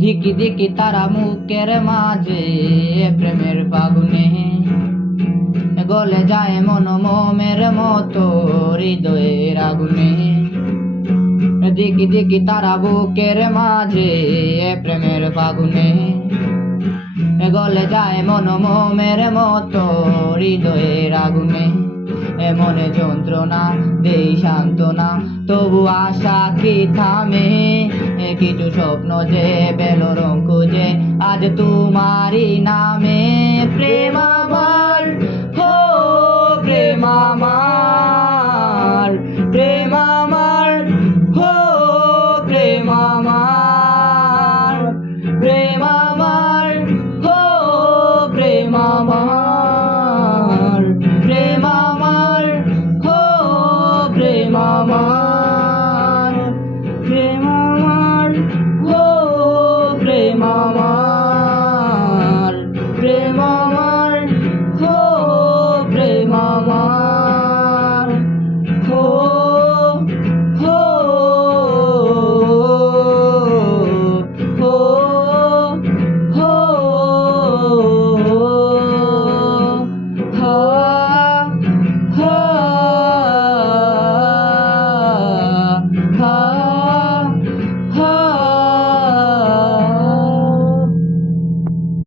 ধিকি ধিকি তারা মুখের মাঝে প্রেমের ফাগুনে গলে যায় মন মোমের মতো হৃদয়ের আগুনে। দিকি দিকি তারা বুকের মাঝে প্রেমের ফাগুনে গলে যায় মন মোমের মতো হৃদয়ের আগুনে। মনে যন্ত্রণা দেই সান্ত্বনা, তবু আশা কি থামে? কিছু স্বপ্ন যে পেল রং খুঁজে আজ তোমারই নামে। প্রেম আমার, হো প্রেম আমার, প্রেম আমার, হো প্রেম আমার।